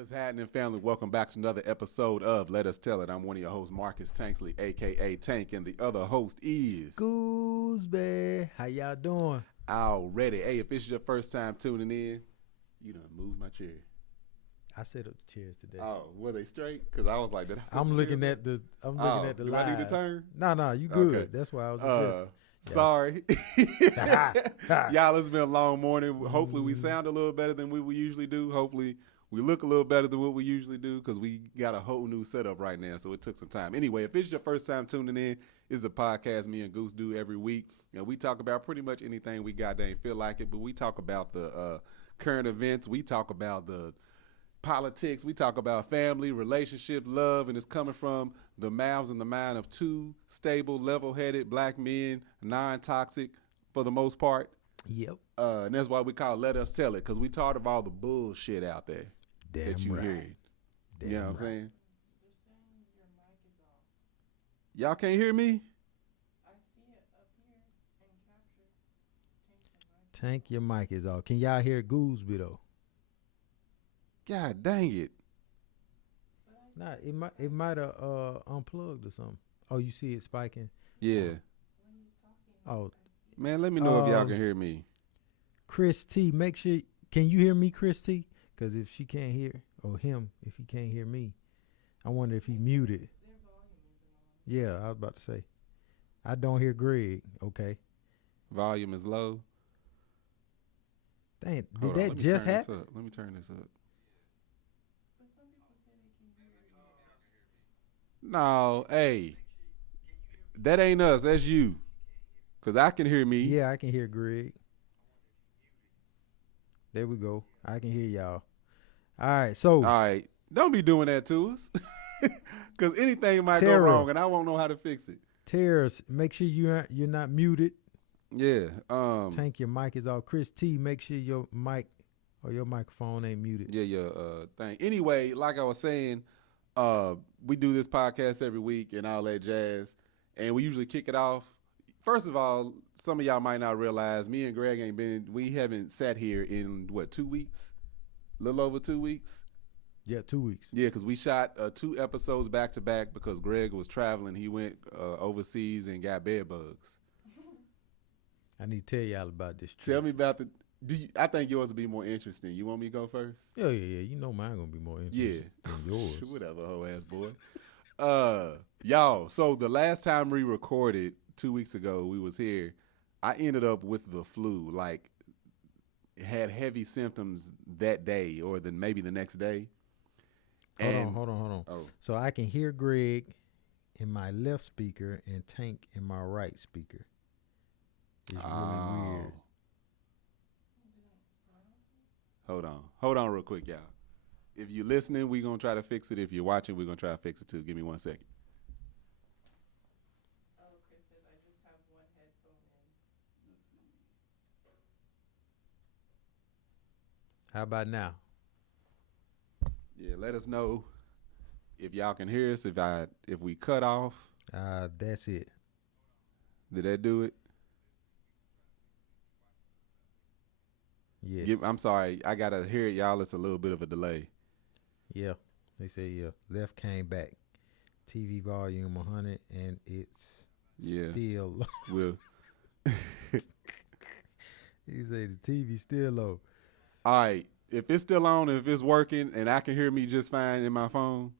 What's happening, family? Welcome back to another episode of Let Us Tell It. I'm one of your hosts, Marcus Tanksley, a.k.a. Tank, and the other host is... Gooses. How y'all doing? Already. Hey, if it's your first time tuning in, you done moved my chair. I set up the chairs today. Oh, were they straight? Because I was like, did I set I'm the looking chairs at the. I'm looking at the do live. I need to turn? No, you good. Okay. That's why I was just. Sorry. Y'all, it's been a long morning. Hopefully we sound a little better than we usually do. Hopefully we look a little better than what we usually do because we got a whole new setup right now, so it took some time. Anyway, if it's your first time tuning in, it's a podcast me and Goose do every week. You know, we talk about pretty much anything we goddamn feel like it, but we talk about the current events. We talk about the politics. We talk about family, relationship, love, and it's coming from the mouths and the mind of two stable, level-headed black men, non-toxic for the most part. Yep. And that's why we call it Let Us Tell It, because we talked about all the bullshit out there that you heard. You know what I'm saying? Y'all can't hear me? I see it up here and captured. Tank, your mic is off. Can y'all hear Gooseby though? God dang it. Nah, it might have unplugged or something. Oh, you see it spiking? Yeah. Oh, Man, let me know if y'all can hear me. Chris T, make sure. Can you hear me, Chris T? Because if she can't hear, or him, if he can't hear me, I wonder if he muted. Yeah, I was about to say. I don't hear Greg. Okay. Volume is low. Dang, Hold did on, that just happen? Let me turn this up. No, hey. That ain't us. That's you. Because I can hear me. Yeah, I can hear Greg. There we go. I can hear y'all. All right, so. All right. Don't be doing that to us. Because anything might Tara, go wrong and I won't know how to fix it. Terrace, make sure you're not muted. Yeah. Tank, your mic is off. Chris T, make sure your mic or your microphone ain't muted. Yeah, thing. Anyway, like I was saying, we do this podcast every week and all that jazz. And we usually kick it off. First of all, some of y'all might not realize me and Greg we haven't sat here in, 2 weeks? A little over 2 weeks? Yeah, 2 weeks. Yeah, because we shot 2 episodes back to back because Greg was traveling. He went overseas and got bed bugs. I need to tell y'all about this trip. Tell me about I think yours will be more interesting. You want me to go first? Yeah. You know mine gonna be more interesting than yours. Whatever, hoe ass boy. Y'all, so the last time we recorded 2 weeks ago, we was here. I ended up with the flu, like had heavy symptoms that day or then maybe the next day. Hold on. Oh. So I can hear Greg in my left speaker and Tank in my right speaker. It's really weird. Hold on real quick, y'all. If you're listening, we're going to try to fix it. If you're watching, we're going to try to fix it too. Give me 1 second. Oh, Chris says I just have one headphone in. How about now? Yeah, let us know if y'all can hear us. If we cut off. That's it. Did that do it? Yes. I'm sorry. I got to hear it, y'all. It's a little bit of a delay. Yeah. They say, yeah. Left came back. TV volume 100 and it's still low. Well, He said the TV still low. all right. If it's still on, if it's working, and I can hear me just fine in my phone,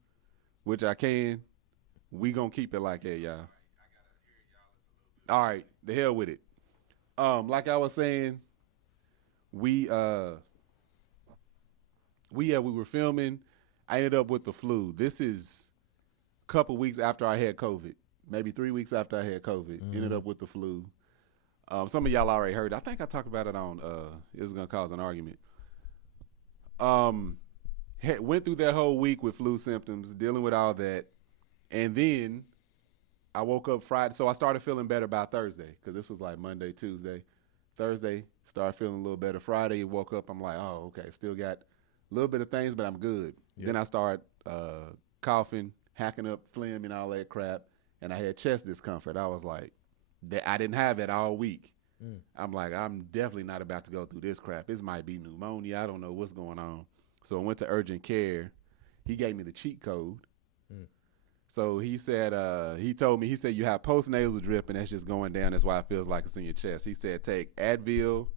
which I can, we gonna keep it like that, y'all. All right, the hell with it. Like I was saying, we were filming. I ended up with the flu. This is a couple weeks after I had COVID, maybe 3 weeks after I had COVID. Ended up with the flu. Some of y'all already heard. I think I talked about it on. It was gonna cause an argument. Went through that whole week with flu symptoms, dealing with all that. And then I woke up Friday. So I started feeling better by Thursday because this was like Monday, Tuesday. Thursday, started feeling a little better. Friday, woke up. I'm like, oh, okay. Still got a little bit of things, but I'm good. Yep. Then I started coughing, hacking up phlegm and all that crap. And I had chest discomfort. I was like, I didn't have that all week. I'm like, I'm definitely not about to go through this crap. This might be pneumonia. I don't know what's going on. So I went to urgent care. He gave me the cheat code. Mm. So he said, he told me, he said, you have postnasal drip and that's just going down. That's why it feels like it's in your chest. He said, take Advil,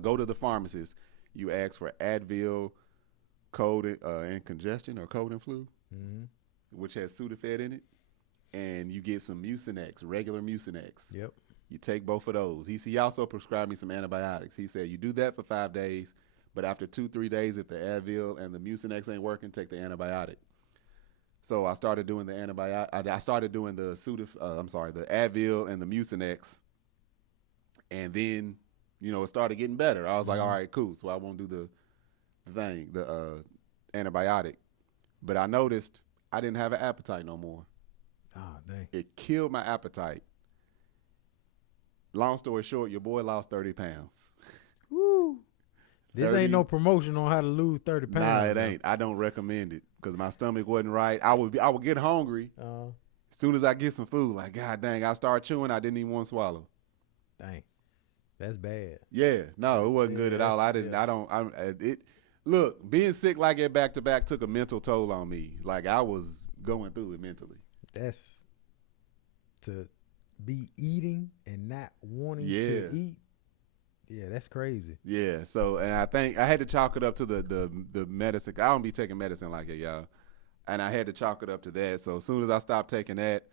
go to the pharmacist. You ask for Advil, cold and congestion or cold and flu, which has Sudafed in it. And you get some Mucinex, regular Mucinex. Yep. You take both of those. He also prescribed me some antibiotics. He said, you do that for 5 days, but after 2-3 days, if the Advil and the Mucinex ain't working, take the antibiotic. So I started doing the antibiotic. I started doing the the Advil and the Mucinex. And then, it started getting better. I was like, all right, cool. So I won't do the antibiotic. But I noticed I didn't have an appetite no more. Oh, dang. It killed my appetite. Long story short, your boy lost 30 pounds. Woo. This 30. ain't no promotion on how to lose 30 pounds. Nah, it ain't. I don't recommend it because my stomach wasn't right. I would get hungry as soon as I get some food. Like, God dang, I start chewing. I didn't even want to swallow. Dang. That's bad. Yeah, no, it wasn't good at all. Look, being sick like that back to back took a mental toll on me. Like I was going through it mentally. That's to be eating and not wanting to eat. Yeah, that's crazy. Yeah. So, and I think I had to chalk it up to the medicine. I don't be taking medicine like it, y'all. And I had to chalk it up to that. So as soon as I stopped taking that,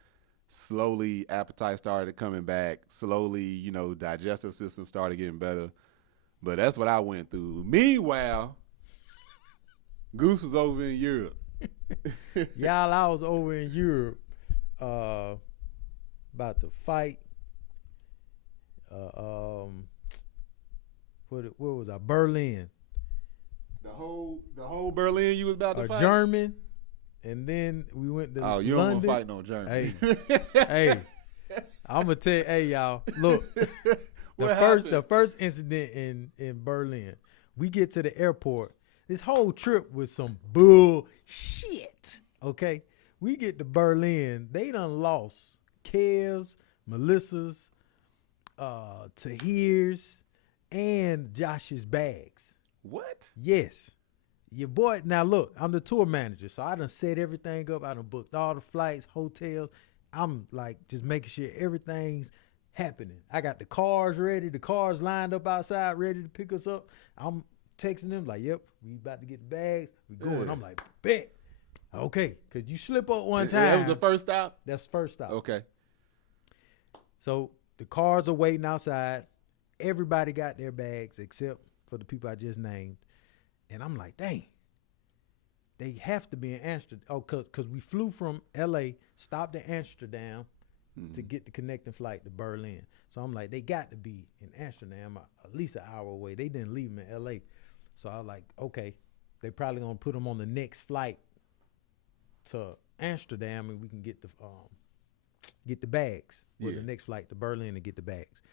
slowly appetite started coming back. Slowly, digestive system started getting better. But that's what I went through. Meanwhile, Goose was over in Europe. Y'all, I was over in Europe about to fight. Where was I? Berlin. The whole Berlin you was about to fight? German. And then we went to you London. don't want to fight no German. Hey, I'm gonna tell you, hey y'all, look. The first incident in Berlin, we get to the airport. This whole trip was some bullshit. Okay, we get to Berlin. They done lost Kev's, Melissa's, Tahir's, and Josh's bags. What? Yes. Your boy, now look, I'm the tour manager, so I done set everything up. I done booked all the flights, hotels. I'm like just making sure everything's happening. I got the cars ready, the cars lined up outside, ready to pick us up. I'm texting them like, yep, we about to get the bags. We going. Yeah. I'm like, bet. Okay, because you slip up one time. That was the first stop? That's the first stop. Okay. So the cars are waiting outside. Everybody got their bags except for the people I just named. And I'm like, dang, they have to be in Amsterdam. Oh, because we flew from L.A., stopped in Amsterdam to get the connecting flight to Berlin. So I'm like, they got to be in Amsterdam at least an hour away. They didn't leave them in L.A. So I was like, okay, they probably going to put them on the next flight to Amsterdam and we can get the bags. Or the next flight to Berlin and get the bags.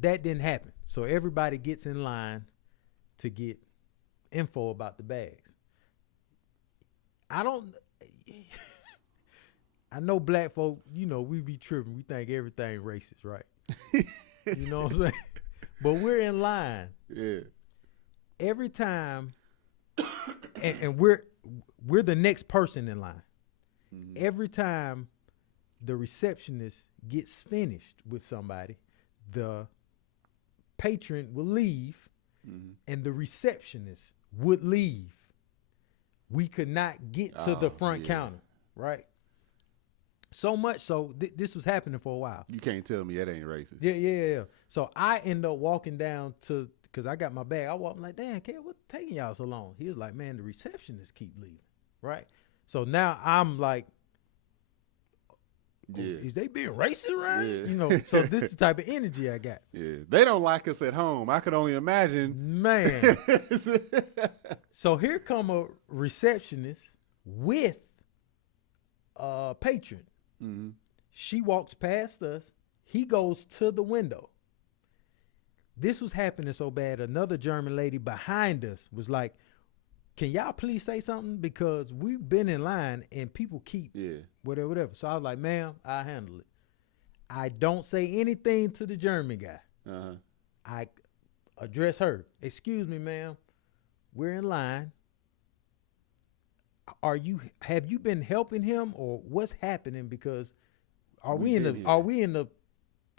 That didn't happen. So everybody gets in line to get info about the bags. I know black folk, we be tripping. We think everything racist, right? You know what I'm saying? But we're in line. Yeah. Every time, and we're the next person in line. Mm-hmm. Every time the receptionist gets finished with somebody, the patron will leave. Mm-hmm. And the receptionist would leave. We could not get to the front counter, right? So much so, this was happening for a while. You can't tell me that ain't racist. Yeah. So I end up walking down because I got my bag. I walk, I'm like, damn, Kev, what's taking y'all so long? He was like, man, the receptionists keep leaving, right? So now I'm like, is they being racist around? Yeah. So this is the type of energy I got. Yeah. They don't like us at home. I could only imagine. Man. So here come a receptionist with a patron. Mm-hmm. She walks past us. He goes to the window. This was happening so bad. Another German lady behind us was like, can y'all please say something? Because we've been in line and people keep whatever. So I was like, ma'am, I'll handle it. I don't say anything to the German guy. Uh-huh. I address her. Excuse me, ma'am. We're in line. Have you been helping him, or what's happening? Because are we in the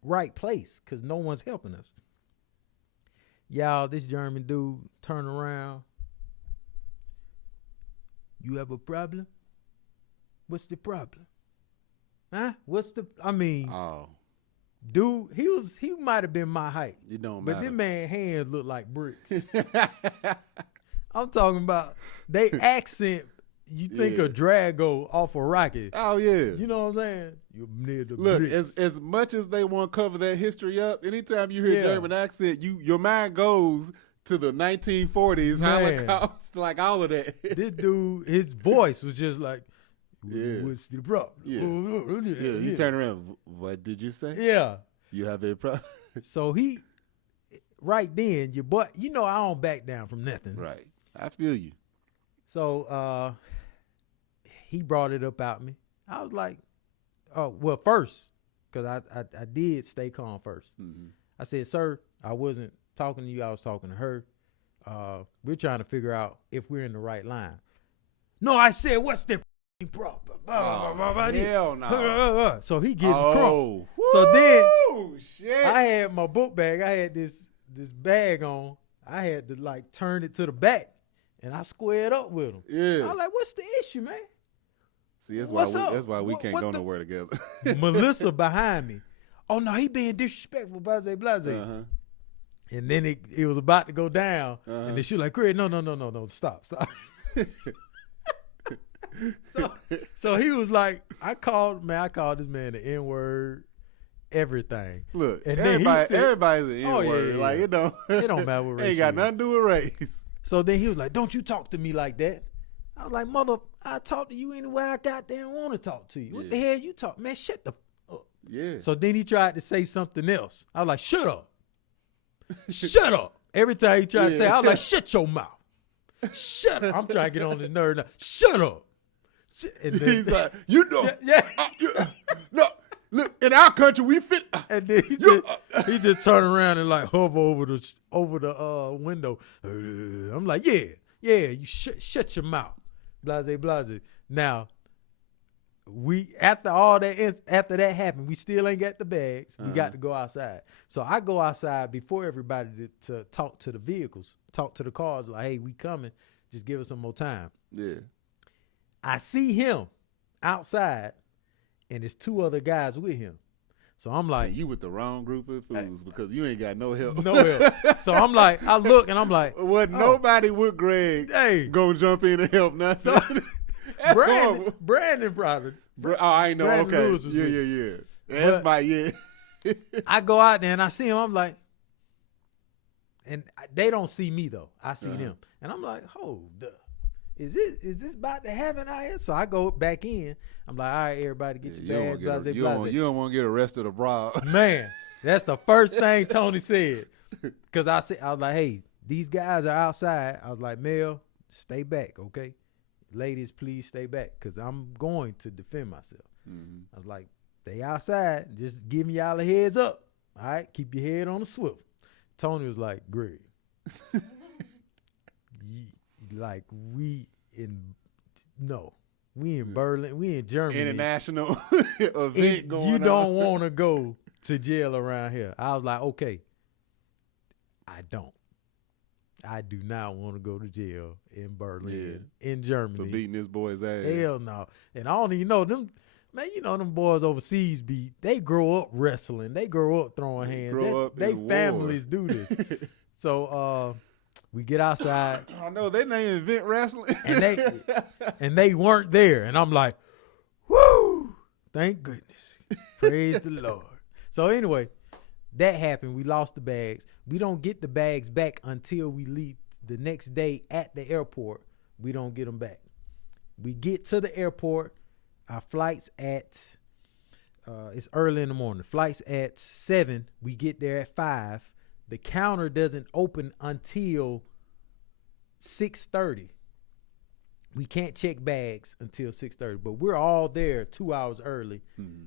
right place? Because no one's helping us. Y'all, this German dude turn around. You have a problem? What's the problem? Huh? Oh, Dude, he might have been my height. it don't But matter. this man's hands look like bricks. I'm talking about they accent. You think of Drago off a Rocket. Oh yeah. You know what I'm saying? You're near the Look, bricks. as much as they want to cover that history up, anytime you hear German accent, your mind goes to the 1940s, Man. Holocaust, like all of that. This dude, his voice was just like, Yeah. what's the problem? Yeah. Yeah, you turn around. What did you say? Yeah. You have a problem? So he, right then, your boy, you know I don't back down from nothing. Right. I feel you. So he brought it up out me. I was like, oh, well, first, because I did stay calm first. Mm-hmm. I said, sir, I wasn't talking to you. I was talking to her. We're trying to figure out if we're in the right line. No, I said, what's the problem? Hell no. So he getting crunk. Oh. So then Woo, shit. I had my book bag. I had this bag on. I had to like turn it to the back, and I squared up with him. Yeah. I was like, what's the issue, man? See, What's up? that's why we What- can't what go the- nowhere together. Melissa behind me. Oh, no, he being disrespectful, blase, blase. Uh-huh. And then it was about to go down. Uh-huh. And then she was like, Craig, no, stop. So he was like, I called this man the N-word, everything. Look, And then he said- everybody's an Oh, N-word. yeah. Like, it don't matter what race ain't got you nothing to do with race. So then he was like, don't you talk to me like that. I was like, mother, I talk to you anywhere I goddamn want to talk to you. What the hell you talk? Man, shut the up. Yeah. So then he tried to say something else. I was like, shut up. Shut up. Every time he tried to say, I was like, shut your mouth. Shut up. I'm trying to get on his nerve now. Shut up. And then, He's like, you know, yeah. no, look, in our country we fit. And then he just turned around and like hover over the window. I'm like, yeah, you shut your mouth. Blase, blase. Now, after that happened, we still ain't got the bags. We got to go outside. So I go outside before everybody to talk to the vehicles, talk to the cars, like, hey, we coming. Just give us some more time. Yeah. I see him outside, and there's two other guys with him. So I'm like, You with the wrong group of fools because you ain't got no help. no help. So I'm like, I look and I'm like, Nobody with Greg hey, gonna jump in and help nothing. So- That's horrible. Brandon probably. I ain't know. Brandon Okay. Lewis was with Yeah. That's my I go out there and I see him. I'm like, and they don't see me though. I see them, and I'm like, hold up. Is this about to happen out here? So I go back in. I'm like, all right, everybody get your bags, blase, blase. You don't want to get arrested abroad. Man, that's the first thing Tony said. Because I was like, hey, these guys are outside. I was like, Mel, stay back, okay? Ladies, please stay back because I'm going to defend myself. Mm-hmm. I was like, they outside. Just give me y'all a heads up. All right? Keep your head on the swivel. Tony was like, Greg. we in Berlin. We in Germany. International event going on. You don't want to go to jail around here. I was like, okay. I do not want to go to jail in Berlin, in Germany. For beating this boy's ass. Hell no. And I don't even know them. Man, you know them boys overseas they grow up wrestling. They grow up throwing hands. They families do this. So we get outside. I know they name event wrestling. and they weren't there. And I'm like, whoo, thank goodness. Praise the Lord. So anyway, that happened. We lost the bags. We don't get the bags back until we leave the next day at the airport. We don't get them back. We get to the airport. Our flight's at, it's early in the morning. Flight's at 7. We get there at 5. The counter doesn't open until 6:30. We can't check bags until 6:30, but we're all there 2 hours early. Mm-hmm.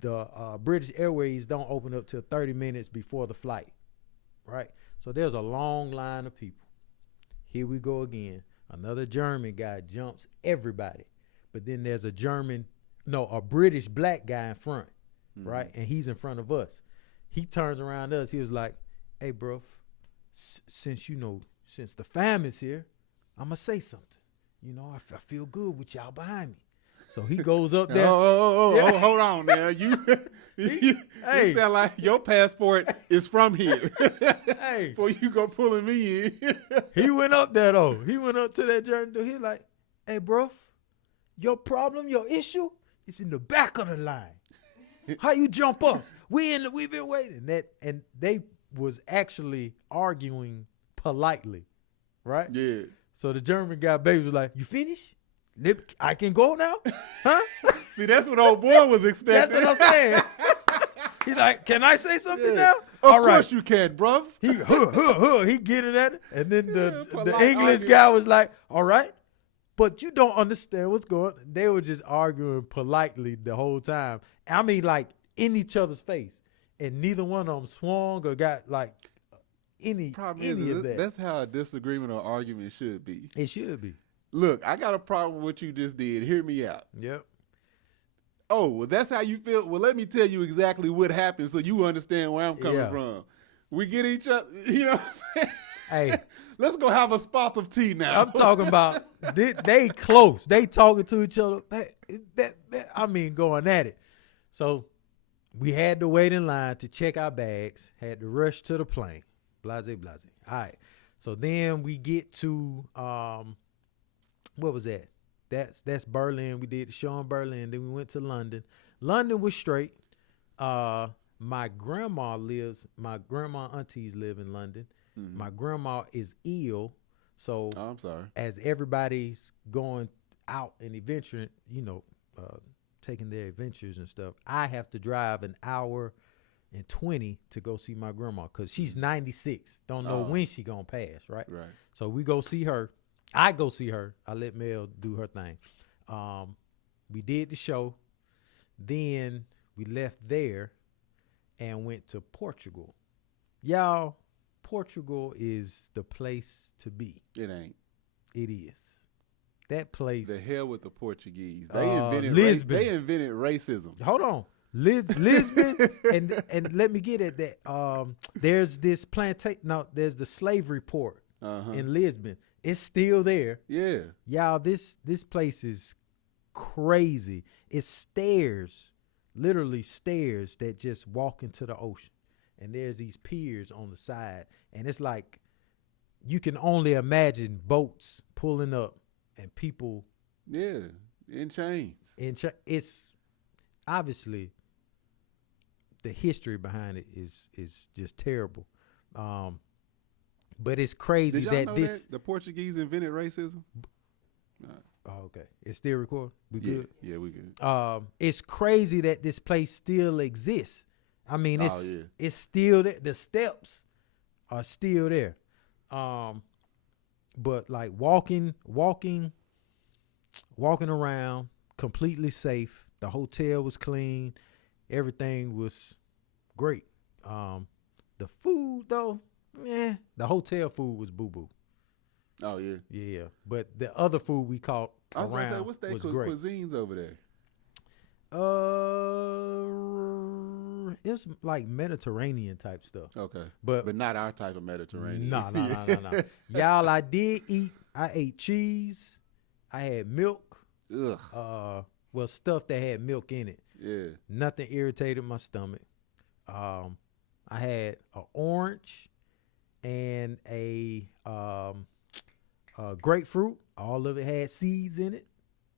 The British Airways don't open up till 30 minutes before the flight, right? So there's a long line of people. Here we go again. Another German guy jumps everybody. But then there's a British black guy in front, right? And he's in front of us. He turns around us. He was like, hey, bro, since the family's here, I'm going to say something. I feel good with y'all behind me. So he goes up there. Hold on now. You sound like your passport is from here. Hey. Before you go pulling me in. He went up there, though. He went up to that German dude. He like, hey, bro, your problem, your issue is in the back of the line. How you jump us? We've been waiting. And they was actually arguing politely, right? Yeah. So the German guy baby was like, you finished? I can go now? Huh? See, that's what old boy was expecting. That's what I'm saying. He's like, can I say something now? Of All right. course you can, bruv. He get it at it. And then the English guy was like, all right, but you don't understand what's going on. They were just arguing politely the whole time. I mean, like, in each other's face. And neither one of them swung or got, like, any of that. That's how a disagreement or argument should be. It should be. Look, I got a problem with what you just did. Hear me out. Yep. Oh, well, that's how you feel. Well, let me tell you exactly what happened so you understand where I'm coming from. We get each other, you know what I'm saying? Hey. Let's go have a spot of tea now. I'm talking about they close. They talking to each other. Going at it. So we had to wait in line to check our bags. Had to rush to the plane. Blase. All right. So then we get to what was that? That's Berlin. We did the show in Berlin. Then we went to London. London was straight. My grandma aunties live in London. Mm-hmm. My grandma is ill. So I'm sorry. As everybody's going out and adventuring, taking their adventures and stuff, I have to drive an hour and 20 to go see my grandma because she's 96. Don't know when she gonna pass, right? Right. So we go see her. I go see her. I let Mel do her thing. We did the show. Then we left there and went to Portugal. Y'all, Portugal is the place to be. It ain't. It is. That place. The hell with the Portuguese. They invented Lisbon. They invented racism. Hold on. Lisbon, and let me get at that. There's this plantation. No, there's the slavery port in Lisbon. It's still there. Yeah. Y'all, this place is crazy. It's stairs, literally stairs that just walk into the ocean. And there's these piers on the side. And it's like you can only imagine boats pulling up and people. Yeah, in chains. It's obviously the history behind it is just terrible. But it's crazy Did y'all know that the Portuguese invented racism? Oh, okay. It's still recording? We good? Yeah, we good. It's crazy that this place still exists. I mean, it's still there. The steps are still there. But like walking around, completely safe. The hotel was clean. Everything was great. The food though, the hotel food was boo-boo. Oh yeah. Yeah. But the other food we caught I was around gonna say, what's their cuisines over there? It's like Mediterranean type stuff. Okay. But not our type of Mediterranean. No. Y'all, I ate cheese. I had milk. Ugh. Stuff that had milk in it. Yeah. Nothing irritated my stomach. I had an orange and a grapefruit. All of it had seeds in it.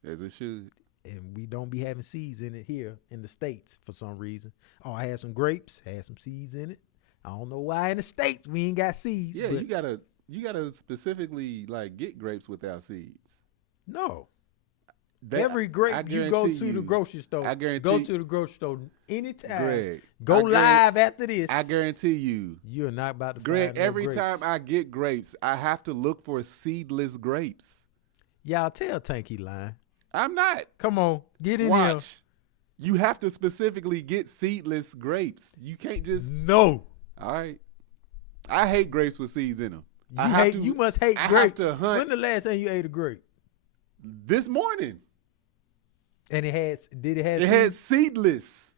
As it should. And we don't be having seeds in it here in the States for some reason. Oh, I had some grapes, had some seeds in it. I don't know why in the States we ain't got seeds. Yeah, you gotta specifically like get grapes without seeds. No. Every grape you go to the grocery store. I guarantee. Go to the grocery store anytime. Greg, go live after this. I guarantee you. You're not about to Greg, find no every grapes. time I get grapes, I have to look for seedless grapes. Y'all tell Tank he lying. I'm not. Come on, get in Watch. You have to specifically get seedless grapes. You can't just. No. All right. I hate grapes with seeds in them. You must hate I grapes. have to hunt. When the last time you ate a grape? This morning. And it had It had seedless.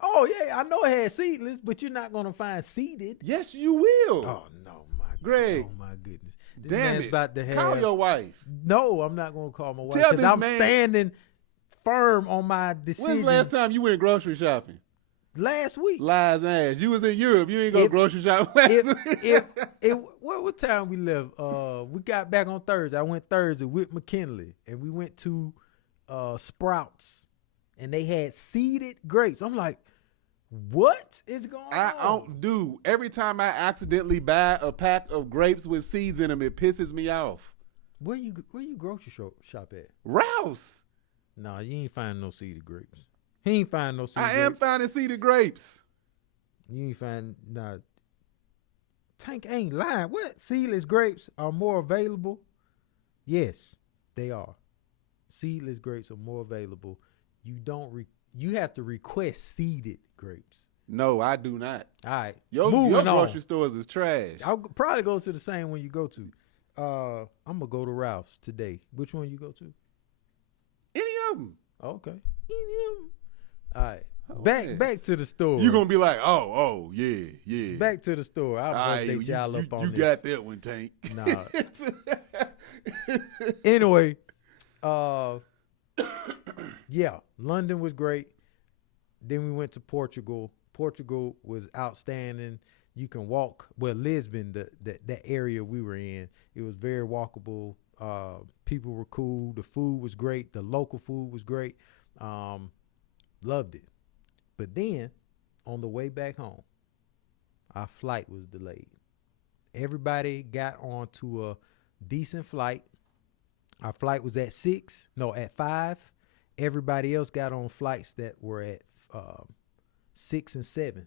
Oh yeah, I know it had seedless, but you're not gonna find seeded. Yes, you will. Oh no, Greg. Oh my goodness. This Damn man's it. about to have. Call your wife. No, I'm not gonna call my wife Tell because this I'm man- standing firm on my decision. When's the last time you went grocery shopping? Last week. Lies ass. You was in Europe. You ain't go grocery shopping last week. What time we left? We got back on Thursday. I went Thursday with McKinley, and we went to Sprouts, and they had seeded grapes. I'm like, what is going on? Dude, every time I accidentally buy a pack of grapes with seeds in them, it pisses me off. Where you grocery shop at? Rouse. No, you ain't finding no seeded grapes. He ain't finding no seeded grapes. I am finding seeded grapes. You ain't find Tank ain't lying. What? Seedless grapes are more available? Yes, they are. Seedless grapes are more available. You have to request seeded grapes. No, I do not. All right. Your grocery stores is trash. I'll probably go to the same one you go to. I'm gonna go to Ralph's today. Which one you go to? Any of them. Okay. Any of them. All right. Back to the store. You're gonna be like, oh, yeah. Back to the store. I'll update y'all up on this. You got that one, Tank. Nah. Anyway, yeah, London was great. Then we went to Portugal. Portugal was outstanding. You can walk. Well, Lisbon, that area we were in, it was very walkable. People were cool. The food was great. The local food was great. Loved it. But then, on the way back home, our flight was delayed. Everybody got onto a decent flight. Our flight was at 5. Everybody else got on flights that were at 6 and 7,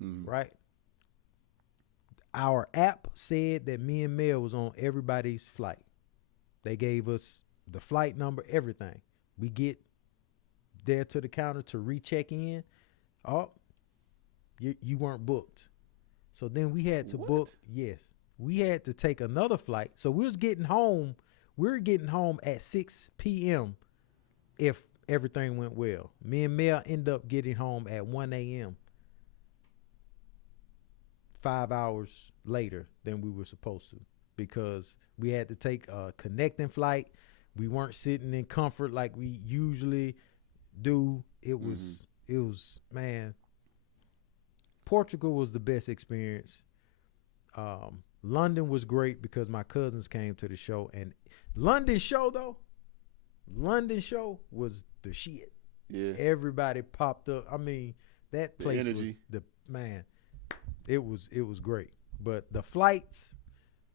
right? Our app said that me and Mel was on everybody's flight. They gave us the flight number, everything. We get there to the counter to recheck in. Oh, you weren't booked. So then we had to book. Yes, we had to take another flight. So we was getting home. We were getting home at 6 p.m. if everything went well. Me and Mel end up getting home at 1 a.m. 5 hours later than we were supposed to because we had to take a connecting flight. We weren't sitting in comfort like we usually do. It was, man, Portugal was the best experience. London was great because my cousins came to the show, and London show was the shit. Yeah. Everybody popped up. I mean, that place was it was great. But the flights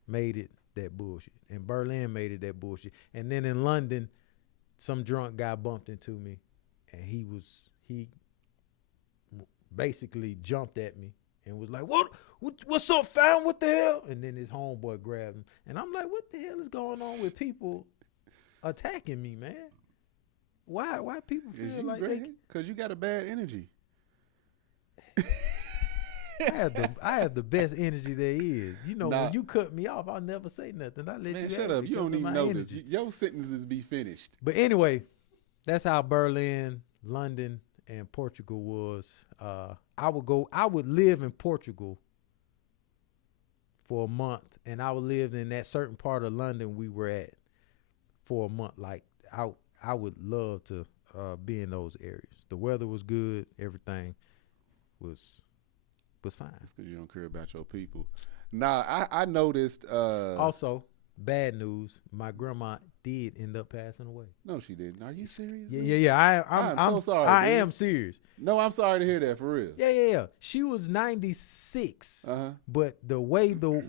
made it that bullshit. And Berlin made it that bullshit. And then in London, some drunk guy bumped into me, and he basically jumped at me and was like, what's up, fam? What the hell? And then his homeboy grabbed him. And I'm like, what the hell is going on with people attacking me, man? Why people feel like they... Because you got a bad energy. I have the best energy there is. You know, when you cut me off, I'll never say nothing. I let man, you shut up. You don't even know this. Your sentences be finished. But anyway, that's how Berlin, London, and Portugal was. I would live in Portugal for a month, and I would live in that certain part of London we were at for a month. Like I would love to be in those areas. The weather was good. Everything was fine. That's because you don't care about your people. Nah, I noticed. Also, bad news. My grandma did end up passing away. No, she didn't. Are you serious? Yeah. I'm so sorry. I am serious. No, I'm sorry to hear that, for real. Yeah. She was 96. But the way the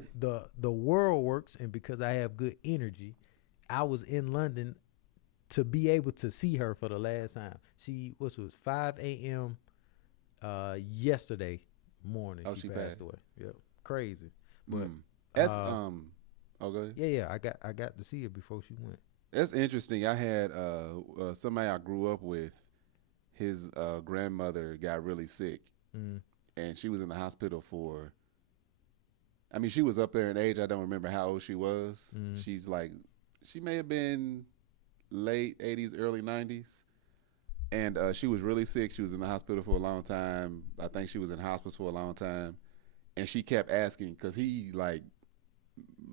world works, and because I have good energy, I was in London to be able to see her for the last time. She was 5 a.m. Yesterday morning. She passed away. Yep. Crazy. But that's okay. Yeah. I got to see her before she went. That's interesting. I had somebody I grew up with. His grandmother got really sick, and she was in the hospital for I mean, she was up there in age. I don't remember how old she was. She's like, she may have been late 80s, early 90s. And she was really sick. She was in the hospital for a long time. I think she was in hospice for a long time. And she kept asking, because he, like,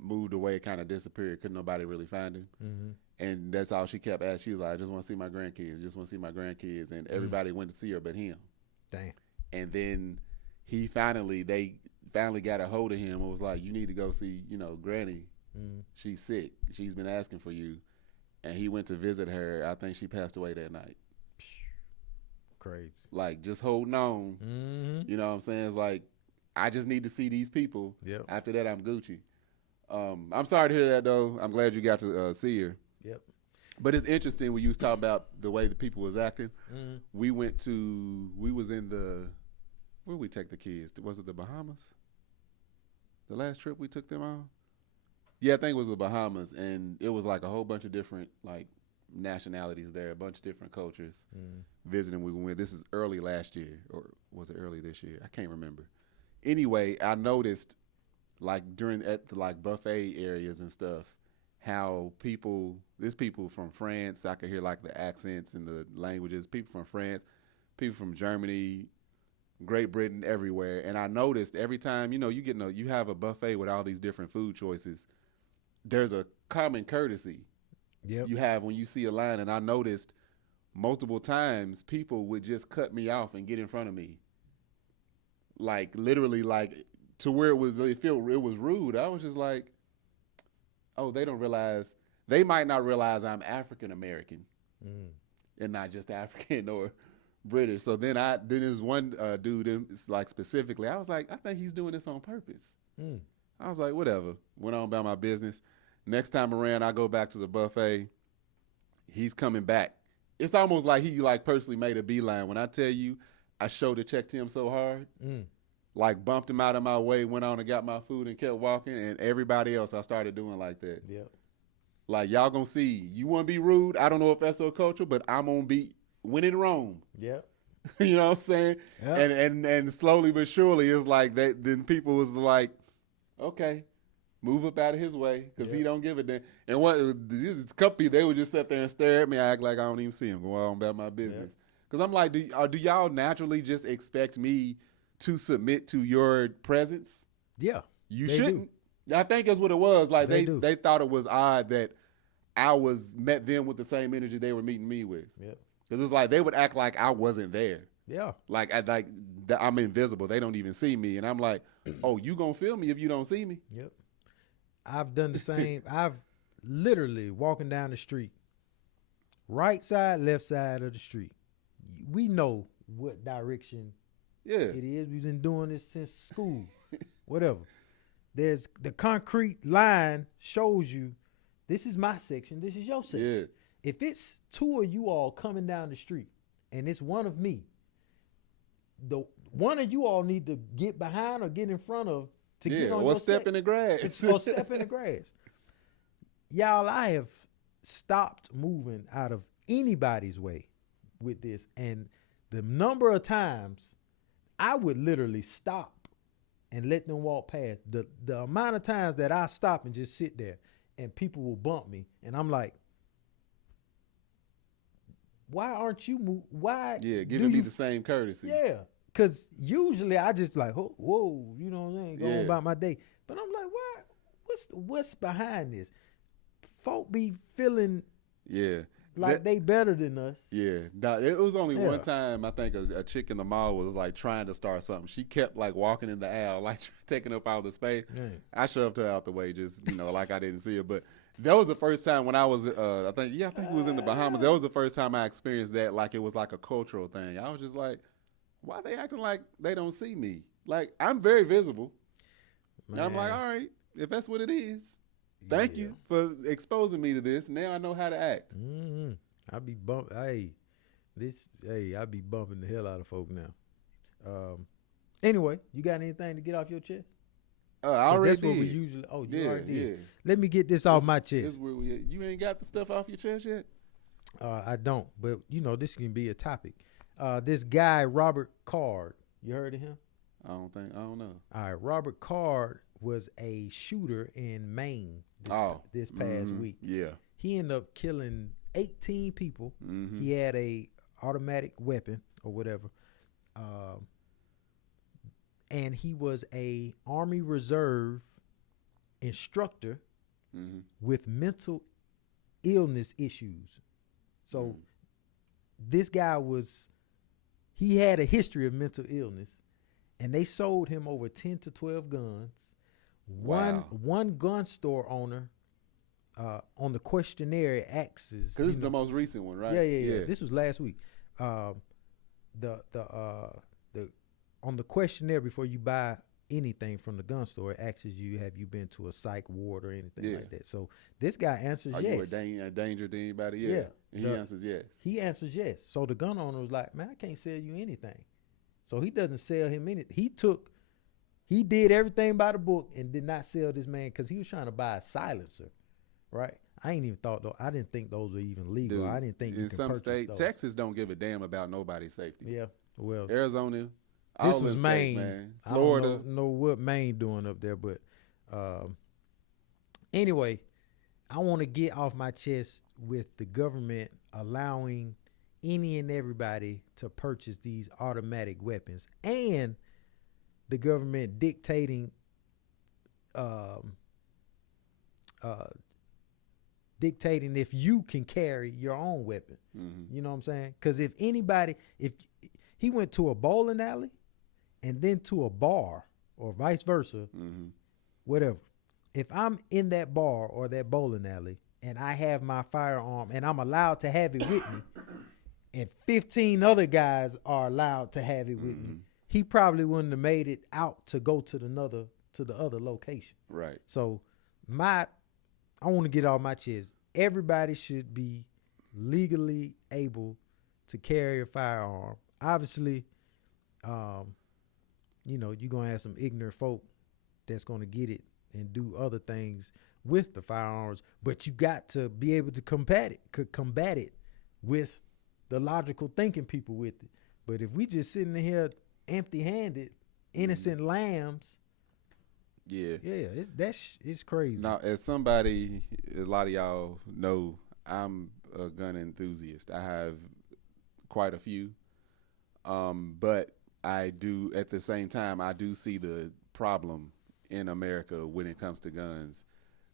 moved away, kind of disappeared. Couldn't nobody really find him. And that's all she kept asking. She was like, I just want to see my grandkids. Just want to see my grandkids. And everybody went to see her but him. Damn. And then they finally got a hold of him and was like, you need to go see, Granny. She's sick. She's been asking for you. And he went to visit her. I think she passed away that night. Crazy. Like, just holding on. You know what I'm saying? It's like, I just need to see these people. Yep. After that, I'm Gucci. I'm sorry to hear that, though. I'm glad you got to see her. Yep. But it's interesting when you was talking about the way the people was acting. We was in where we take the kids? Was it the Bahamas? The last trip we took them on? Yeah, I think it was the Bahamas. And it was like a whole bunch of different, like, nationalities there, a bunch of different cultures visiting. We went. This is early last year, or was it early this year? I can't remember. Anyway, I noticed, like, at the, like, buffet areas and stuff, how there's people from France. I could hear, like, the accents and the languages. People from France, people from Germany, Great Britain, everywhere. And I noticed every time, you have a buffet with all these different food choices, there's a common courtesy you have when you see a line. And I noticed multiple times people would just cut me off and get in front of me. Like, literally, like, to where it was rude. I was just like, oh, they might not realize I'm African American and not just African or British. So then there's one dude, like, specifically, I was like, I think he's doing this on purpose. I was like, whatever. Went on about my business. Next time around, I go back to the buffet. He's coming back. It's almost like he, like, personally made a beeline. When I tell you, I shoulder checked him so hard, like, bumped him out of my way, went on and got my food and kept walking, and everybody else I started doing like that. Yep. Like, y'all gonna see. You want to be rude? I don't know if that's so cultural, but I'm gonna be when in Rome. Yep. You know what I'm saying? Yep. And slowly but surely, it's like that. Then people was like, okay, move up out of his way because he don't give a damn. And this couple people, they would just sit there and stare at me, act like I don't even see him, go on about my business. Because I'm like, do y'all naturally just expect me to submit to your presence? Yeah. You shouldn't. I think that's what it was. Like, they thought it was odd that I met them with the same energy they were meeting me with. Yep. Because it's like they would act like I wasn't there. Yeah. Like I'm invisible. They don't even see me. And I'm like, oh, you gonna feel me if you don't see me? Yep. I've done the same. I've literally walking down the street, right side, left side of the street. We know what direction it is. We've been doing this since school. Whatever. There's the concrete line shows you this is my section, this is your section. Yeah. If it's two of you all coming down the street and it's one of me, the one of you all need to get behind or get in front of to get on your step in the grass. Or step in the grass. Y'all, I have stopped moving out of anybody's way with this. And the number of times I would literally stop and let them walk past. The amount of times that I stop and just sit there and people will bump me. And I'm like, why aren't you move? Why? Yeah, giving me the same courtesy. Yeah. Because usually I just like, whoa, you know what I'm saying? Go about my day. But I'm like, what's behind this? Folk be feeling like they better than us. Yeah. Now, it was only one time, I think a chick in the mall was like trying to start something. She kept like walking in the aisle, like taking up all the space. I shoved her out the way just, like I didn't see her. But that was the first time when I was, I think it was in the Bahamas. That was the first time I experienced that, like it was like a cultural thing. I was just like, why they acting like they don't see me? Like, I'm very visible. And I'm like, all right, if that's what it is, thank you for exposing me to this. Now I know how to act. Mm-hmm. I be bumping the hell out of folk now. Anyway, you got anything to get off your chest? I already that's did. What we usually. Oh, you already did. Yeah. Let me get this off my chest. This where we at. You ain't got the stuff off your chest yet? I don't, but this can be a topic. This guy Robert Card, you heard of him? I don't know. All right, Robert Card was a shooter in Maine this past week. Yeah. He ended up killing 18 people. Mm-hmm. He had a automatic weapon or whatever. And he was a Army Reserve instructor with mental illness issues. So this guy he had a history of mental illness, and they sold him over 10 to 12 guns. Wow. One gun store owner on the questionnaire asks, because this is the most recent one, right? Yeah. This was last week. On the questionnaire before you buy anything from the gun store, it asks you, have you been to a psych ward or anything like that? So this guy answers yes. Are you a danger to anybody? Yeah. And he answers yes. He answers yes. So the gun owner was like, man, I can't sell you anything. So he doesn't sell him anything. He did everything by the book and did not sell this man because he was trying to buy a silencer, right? I ain't even thought though. I didn't think those were even legal. Dude, I didn't think you in can some purchase states, those. Texas don't give a damn about nobody's safety. Yeah, well, Arizona, this all was them Maine. states, man. I Florida. don't know what Maine doing up there, but anyway, I want to get off my chest with the government allowing any and everybody to purchase these automatic weapons, and the government dictating if you can carry your own weapon. Mm-hmm. You know what I'm saying? Because if he went to a bowling alley and then to a bar or vice versa, whatever. If I'm in that bar or that bowling alley and I have my firearm and I'm allowed to have it with me, and 15 other guys are allowed to have it with me, he probably wouldn't have made it out to go to the other location. Right. So I want to get off my chest. Everybody should be legally able to carry a firearm. Obviously, you're going to have some ignorant folk that's going to get it and do other things with the firearms, but you got to be able to combat it with the logical thinking people with it. But if we just sitting here empty-handed, innocent lambs, it's crazy. Now, as somebody, a lot of y'all know, I'm a gun enthusiast. I have quite a few, but I do, at the same time, I do see the problem in America when it comes to guns.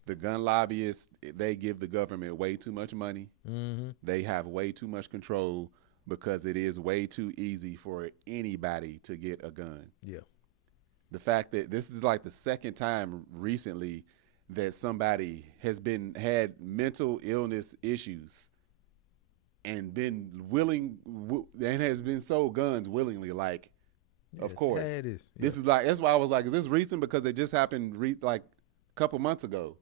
The gun lobbyists, they give the government way too much money. Mm-hmm. They have way too much control because it is way too easy for anybody to get a gun. Yeah. The fact that this is like the second time recently that somebody has had mental illness issues and been willing and has been sold guns willingly, like, of course. Yeah, it is. Yeah. This is like, that's why I was like, is this recent? Because it just happened like a couple months ago.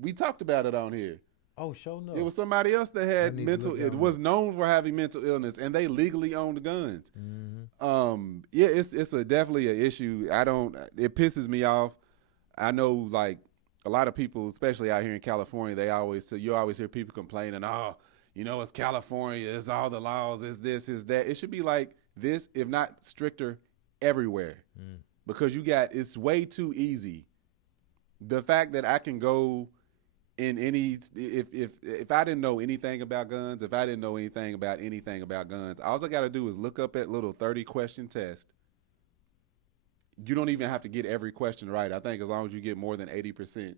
We talked about it on here. Oh, sure no. It was somebody else that had it was known for having mental illness, and they legally owned guns. Mm-hmm. It's definitely an issue. It pisses me off. I know, like, a lot of people, especially out here in California, you always hear people complaining, it's California, it's all the laws, it's this, it's that. It should be like this, if not stricter, everywhere. Because it's way too easy. The fact that I can go in if I didn't know anything about guns, if I didn't know anything about guns, all I got to do is look up that little 30-question test. You don't even have to get every question right. I think as long as you get more than 80%.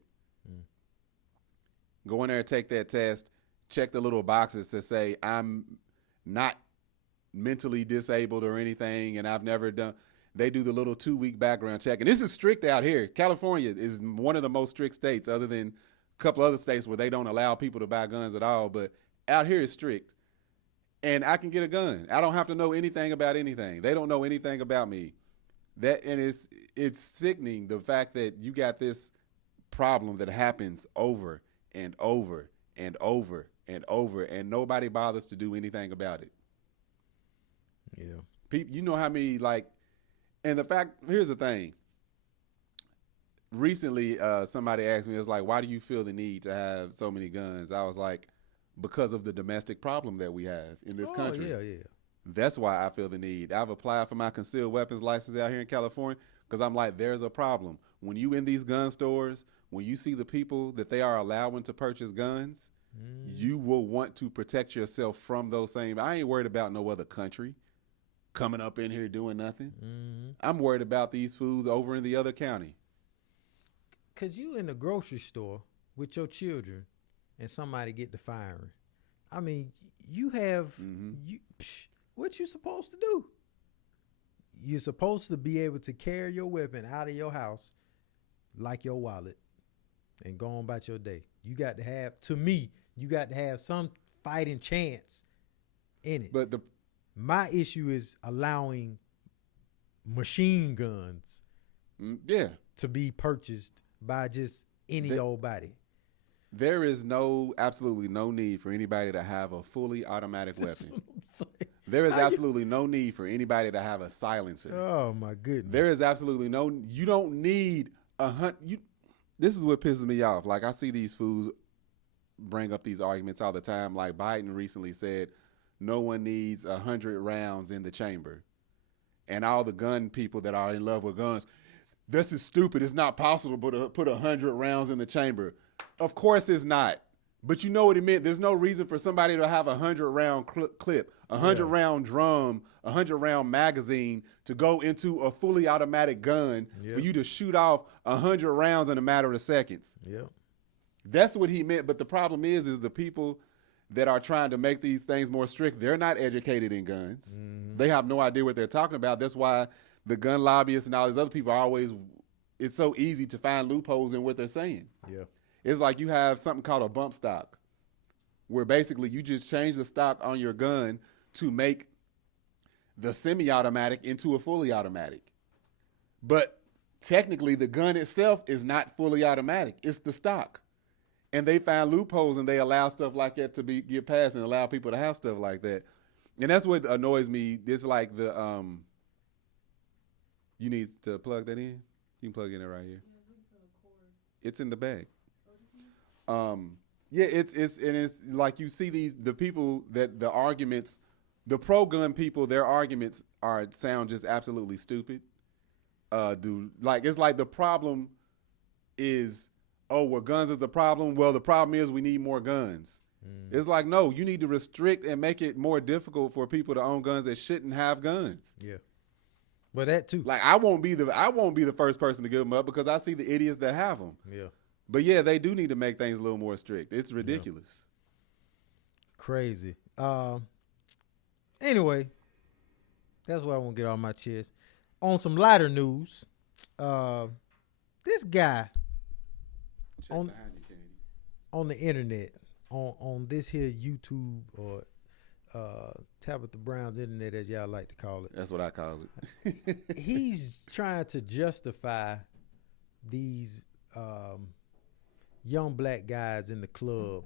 Go in there and take that test, check the little boxes that say I'm not mentally disabled or anything, and I've never done. They do the little 2-week background check. And this is strict out here. California is one of the most strict states, other than a couple other states where they don't allow people to buy guns at all. But out here it's strict. And I can get a gun. I don't have to know anything about anything. They don't know anything about me. It's sickening, the fact that you got this problem that happens over and over and over and over, and nobody bothers to do anything about it. Yeah. People, you know how many, like, and the fact, here's the thing. Recently, somebody asked me, it's like, why do you feel the need to have so many guns? I was like, because of the domestic problem that we have in this country. Yeah. That's why I feel the need. I've applied for my concealed weapons license out here in California. because I'm like, there's a problem. When you in these gun stores, when you see the people that they are allowing to purchase guns, you will want to protect yourself from those same. I ain't worried about no other country coming up in here doing nothing. I'm worried about these fools over in the other county. Because you in the grocery store with your children and somebody get to firing. I mean, you have, what you supposed to do? You're supposed to be able to carry your weapon out of your house like your wallet and go on about your day. You got to have, to me, you got to have some fighting chance in it. But my issue is allowing machine guns to be purchased by just any old body. There is absolutely no need for anybody to have a fully automatic weapon. There is absolutely no need for anybody to have a silencer. Oh my goodness. There is absolutely you don't need this is what pisses me off. Like, I see these fools bring up these arguments all the time. Like, Biden recently said, no one needs 100 rounds in the chamber. And all the gun people that are in love with guns, this is stupid. It's not possible to put 100 rounds in the chamber. Of course it's not. But you know what it meant. There's no reason for somebody to have 100-round clip, 100-round drum, 100-round magazine to go into a fully automatic gun for you to shoot off 100 rounds in a matter of seconds. Yeah. That's what he meant. But the problem is the people that are trying to make these things more strict, they're not educated in guns. They have no idea what they're talking about. That's why the gun lobbyists and all these other people are always, it's so easy to find loopholes in what they're saying. Yeah. It's like you have something called a bump stock, where basically you just change the stock on your gun to make the semi-automatic into a fully automatic. But technically the gun itself is not fully automatic. It's the stock. And they find loopholes and they allow stuff like that to get passed and allow people to have stuff like that. And that's what annoys me. It's like the you need to plug that in? You can plug in it right here. It's in the bag. It's like you see the people that the arguments, the pro-gun people, their arguments sound just absolutely stupid. It's like the problem is, guns is the problem. Well, the problem is we need more guns. It's like, no, you need to restrict and make it more difficult for people to own guns that shouldn't have guns. Yeah. But that too. Like, I won't be the first person to give them up because I see the idiots that have them. Yeah. But yeah, they do need to make things a little more strict. It's ridiculous. Yeah. Crazy. Anyway, that's what I want to get on my chest. On some lighter news, this guy on the internet, on this here YouTube or Tabitha Brown's internet, as y'all like to call it. That's what I call it. He's trying to justify these young black guys in the club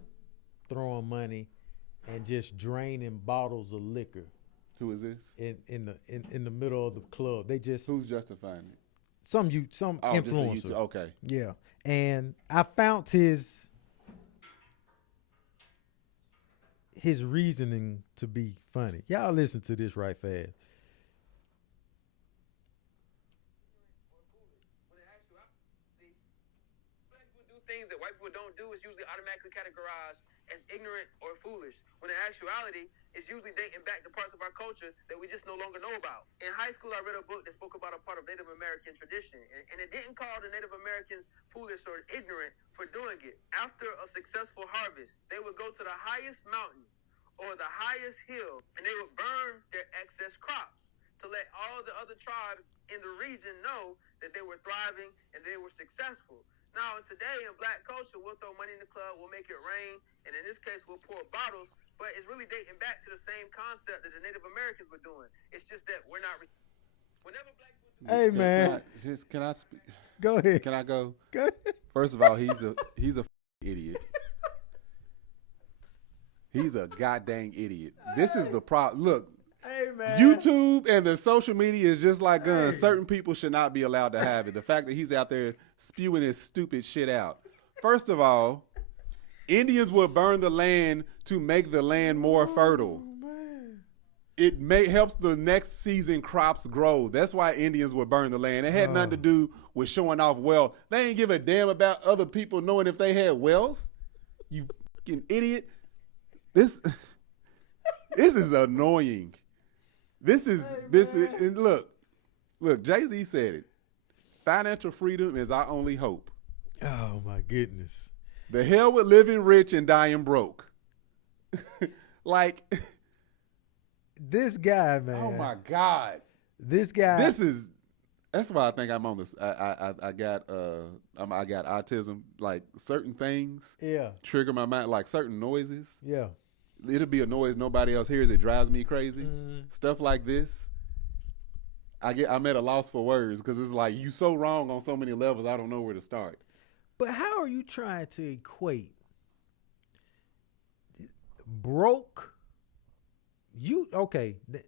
throwing money and just draining bottles of liquor. Who is this? In the middle of the club. They just, who's justifying it? Some influencer. Okay. Yeah. And I found his reasoning to be funny. Y'all listen to this right fast. Things that white people don't do is usually automatically categorized as ignorant or foolish, when in actuality, it's usually dating back to parts of our culture that we just no longer know about. In high school, I read a book that spoke about a part of Native American tradition, and it didn't call the Native Americans foolish or ignorant for doing it. After a successful harvest, they would go to the highest mountain or the highest hill, and they would burn their excess crops to let all the other tribes in the region know that they were thriving and they were successful. Now, today in black culture, we'll throw money in the club, we'll make it rain, and in this case, we'll pour bottles, but it's really dating back to the same concept that the Native Americans were doing. It's just that we're not. Whenever black people. Hey, man. Can I speak? Go ahead. Can I go? Go ahead. First of all, he's a idiot. He's a goddamn idiot. This is the problem. Look. Hey, man. YouTube and the social media is just like guns. Hey. Certain people should not be allowed to have it. The fact that he's out there spewing his stupid shit out. First of all, Indians will burn the land to make the land more fertile. Man. it helps the next season crops grow. That's why Indians would burn the land. It had nothing to do with showing off wealth. They ain't give a damn about other people knowing if they had wealth. You fucking idiot. This is annoying. And look, Jay-Z said it. Financial freedom is our only hope. Oh my goodness. The hell with living rich and dying broke. Like, this guy, man. oh my God. This guy. That's why I think I'm on this. I got autism. Like certain things trigger my mind, like certain noises. Yeah. It'll be a noise nobody else hears. It drives me crazy. Stuff like this. I'm at a loss for words because it's like you so wrong on so many levels. I don't know where to start. But how are you trying to equate broke?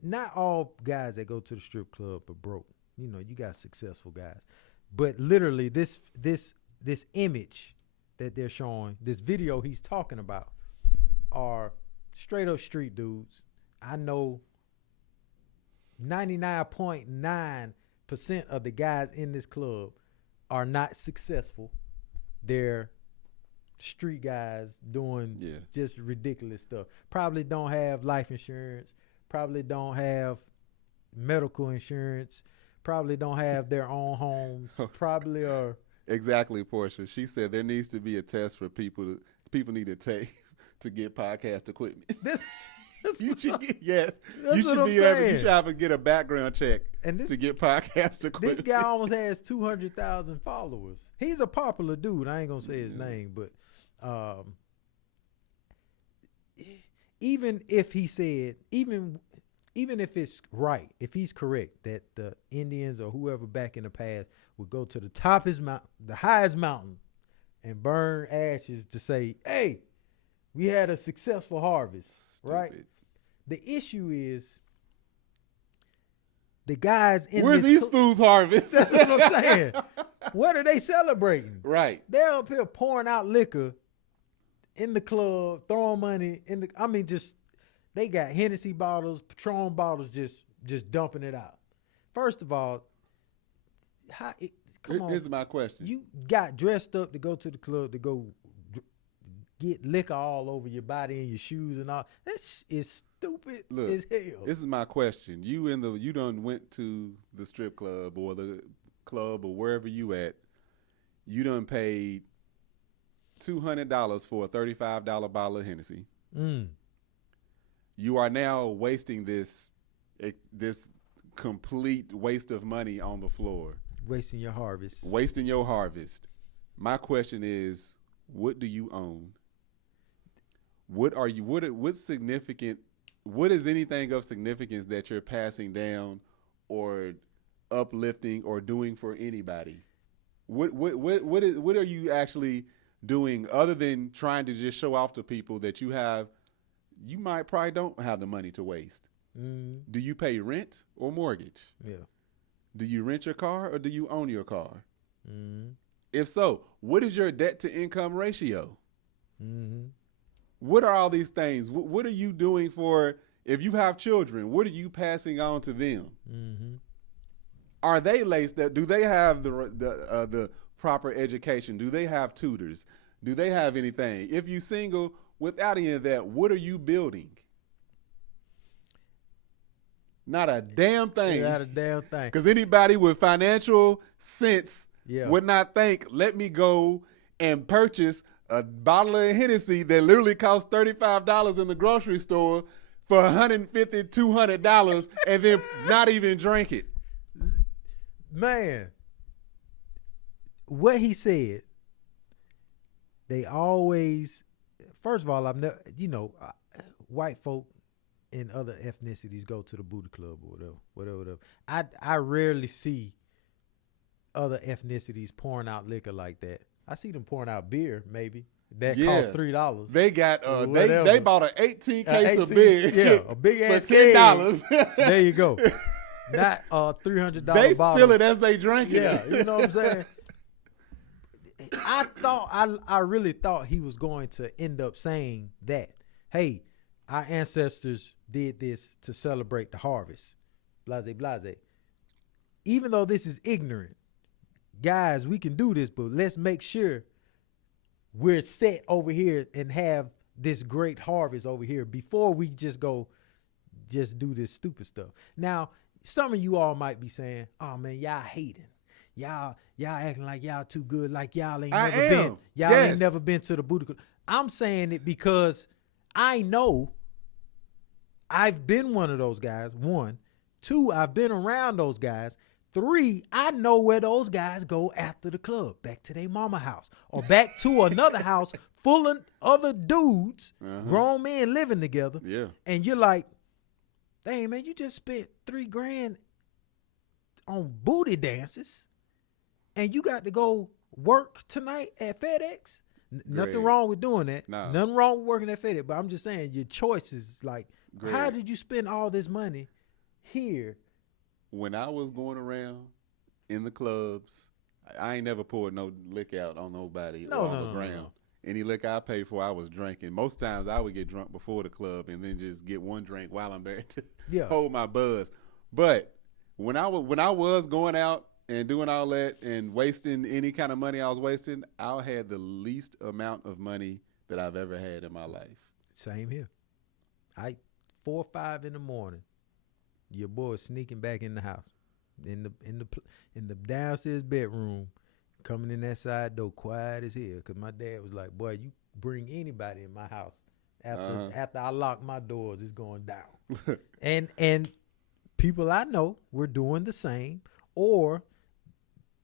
Not all guys that go to the strip club are broke. You know, you got successful guys. But literally this image that they're showing, this video he's talking about, are straight up street dudes. I know 99.9% of the guys in this club are not successful. They're street guys doing just ridiculous stuff. Probably don't have life insurance. Probably don't have medical insurance. Probably don't have their own homes. Probably are. Exactly, Portia. She said there needs to be a test for people need to take to get podcast equipment. You should get you should have to get a background check to get podcast equipment. This guy almost has 200,000 followers. He's a popular dude. I ain't gonna say his name, but even if he said, even if it's right, if he's correct that the Indians or whoever back in the past would go to the the highest mountain, and burn ashes to say, "Hey, we had a successful harvest." Stupid. Right? The issue is the guys in where's these foods harvest? That's what I'm saying. What are they celebrating? Right. They're up here pouring out liquor in the club, throwing money in the. I mean, they got Hennessy bottles, Patron bottles, just dumping it out. First of all, come on. Here's my question. You got dressed up to go to the club to go get liquor all over your body and your shoes and all. That is stupid as hell. This is my question. You done went to the strip club or the club or wherever you at. You done paid $200 for a $35 bottle of Hennessy. You are now wasting this complete waste of money on the floor. Wasting your harvest. My question is, what do you own? What is anything of significance that you're passing down or uplifting or doing for anybody? What are you actually doing other than trying to just show off to people that you probably don't have the money to waste? Do you pay rent or mortgage? Yeah. Do you rent your car or do you own your car? If so, what is your debt to income ratio? What are all these things? What are you doing for, if you have children, what are you passing on to them? Are they laced up? Do they have the proper education? Do they have tutors? Do they have anything? If you single, without any of that, what are you building? Not a damn thing. Not a damn thing. Because anybody with financial sense would not think, let me go and purchase a bottle of Hennessy that literally costs $35 in the grocery store for $150, $200 and then not even drink it. Man, what he said, they always, first of all, I've never, white folk and other ethnicities go to the booty club or whatever. I rarely see other ethnicities pouring out liquor like that. I see them pouring out beer, maybe. That costs $3. They got they bought an 18 case of beer. Yeah, a big ass for $10. There you go. Not $300 they bottle. spill it as they drink it. Yeah, you know what I'm saying? I really thought he was going to end up saying that, hey, our ancestors did this to celebrate the harvest. Blase, blase. Even though this is ignorant, guys, we can do this, but let's make sure we're set over here and have this great harvest over here before we just do this stupid stuff. Now, some of you all might be saying, "Oh man, y'all hating. Y'all acting like y'all too good, like y'all ain't never been to the booty club." I'm saying it because I know I've been one of those guys. 1, 2, I've been around those guys. 3, I know where those guys go after the club, back to their mama house or back to another house full of other dudes, grown men living together. Yeah. And you're like, dang, man, you just spent $3,000 on booty dances and you got to go work tonight at FedEx. Nothing wrong with doing that. No. Nothing wrong with working at FedEx. But I'm just saying your choices, like, Greg, how did you spend all this money here? when I was going around in the clubs, I ain't never poured no liquor out on nobody or on the ground. No. Any liquor I paid for, I was drinking. Most times I would get drunk before the club and then just get one drink while I'm there to hold my buzz. But when I was going out and doing all that and wasting any kind of money I was wasting, I had the least amount of money that I've ever had in my life. Same here. 4 or 5 in the morning, your boy sneaking back in the house, in the downstairs bedroom, coming in that side door quiet as hell. Cause my dad was like, "Boy, you bring anybody in my house after I lock my doors, it's going down." and people I know were doing the same, or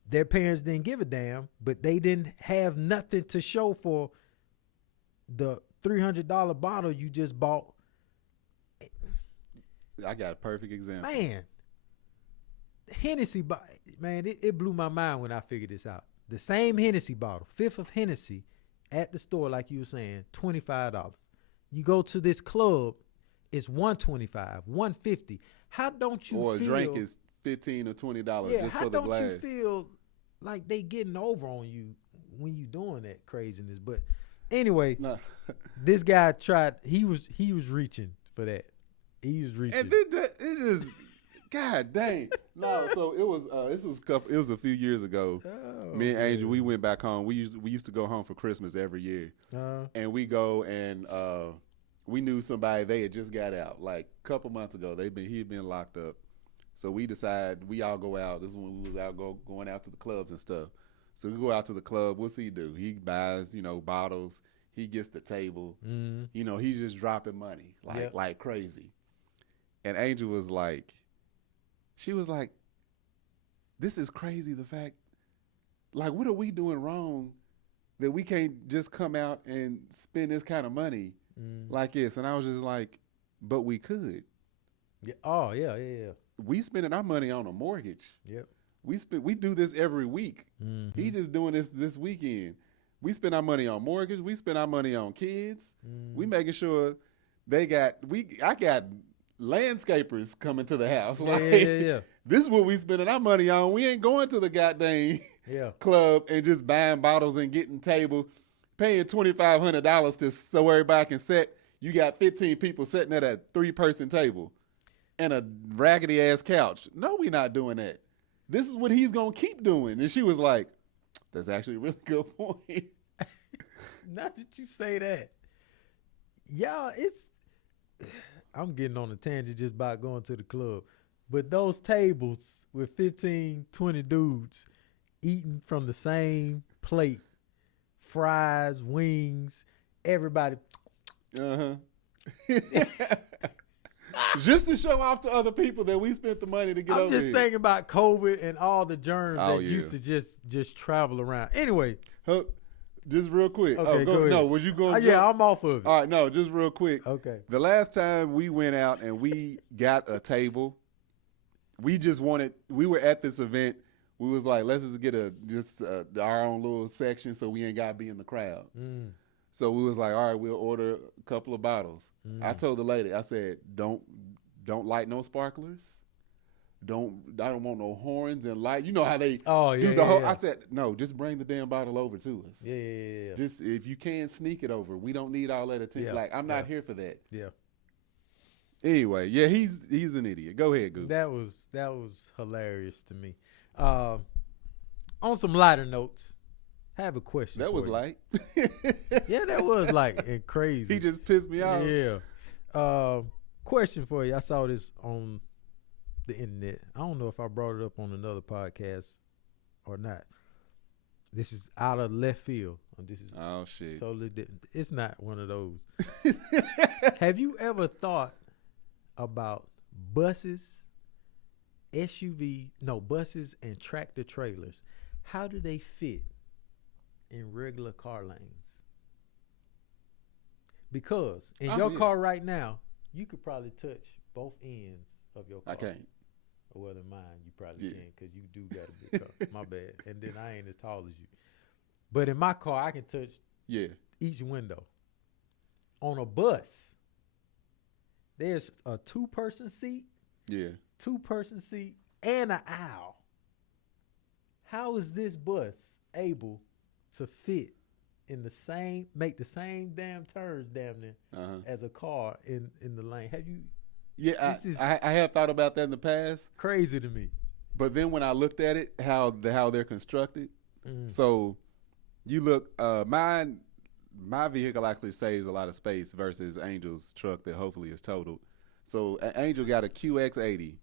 their parents didn't give a damn, but they didn't have nothing to show for the $300 bottle you just bought. I got a perfect example. Man, Hennessy, man, it blew my mind when I figured this out. The same Hennessy bottle, 5th of Hennessy, at the store, like you were saying, $25. You go to this club, it's $125, $150. How don't you feel? Or a drink is $15 or $20 just for the glass. How don't you feel like they getting over on you when you doing that craziness? But anyway, this guy tried. He was reaching for that. He was reaching. And then it just, God dang. No, so it was a few years ago. Oh, me and Angel, we went back home. We used to go home for Christmas every year. And we go and we knew somebody, they had just got out like a couple months ago. He had been locked up. So we decided we all go out. This is when we was out going out to the clubs and stuff. So we go out to the club. What's he do? He buys, bottles. He gets the table. Mm-hmm. He's just dropping money like crazy. And Angel was like, she was like, this is crazy. The fact, like, what are we doing wrong that we can't just come out and spend this kind of money like this? And I was just like, but we could. Yeah. Oh, yeah. We spending our money on a mortgage. Yep. We do this every week. Mm-hmm. He just doing this weekend. We spend our money on mortgage. We spend our money on kids. We making sure I got landscapers coming to the house. Yeah. This is what we spending our money on. We ain't going to the goddamn club and just buying bottles and getting tables, paying $2,500 so everybody can sit. You got 15 people sitting at a 3-person table and a raggedy ass couch. No, we not doing that. This is what he's gonna keep doing. And she was like, that's actually a really good point. Not that you say that. Y'all, I'm getting on a tangent just by going to the club. But those tables with 15, 20 dudes eating from the same plate, fries, wings, everybody. Just to show off to other people that we spent the money to get over here. I'm just thinking about COVID and all the germs that used to just travel around. Anyway. Just real quick. Okay, go ahead. No, was you going? Yeah, I'm off of it. All right, no, just real quick. Okay. The last time we went out and we got a table, we were at this event. We was like, let's just get our own little section so we ain't got to be in the crowd. So we was like, all right, we'll order a couple of bottles. I told the lady, I said, don't light no sparklers. I don't want no horns and light. You know how they do the whole. I said, no, just bring the damn bottle over to us. Yeah. Just if you can sneak it over. We don't need all that attention. Like, I'm not here for that. Yeah. Anyway, yeah, he's an idiot. Go ahead, Goose. That was hilarious to me. On some lighter notes, I have a question. That for was you. light. Yeah, that was like and crazy. He just pissed me off. Yeah. Question for you. I saw this on the internet. I don't know if I brought it up on another podcast or not. This is out of left field. This is Oh shit. totally different. It's not one of those. Have you ever thought about buses and tractor trailers? How do they fit in regular car lanes? Because in your car right now, you could probably touch both ends of your car. I can't. Or whether mine, you probably can because you do got a big car. My bad. And then I ain't as tall as you. But in my car, I can touch each window. On a bus, there's a 2-person seat. Yeah. 2-person seat and an aisle. How is this bus able to fit in make the same damn turns damn near as a car in the lane? Have you? Yeah, I have thought about that in the past. Crazy to me. But then when I looked at it, how they're constructed, so you look, my vehicle actually saves a lot of space versus Angel's truck that hopefully is totaled. So Angel got a QX80.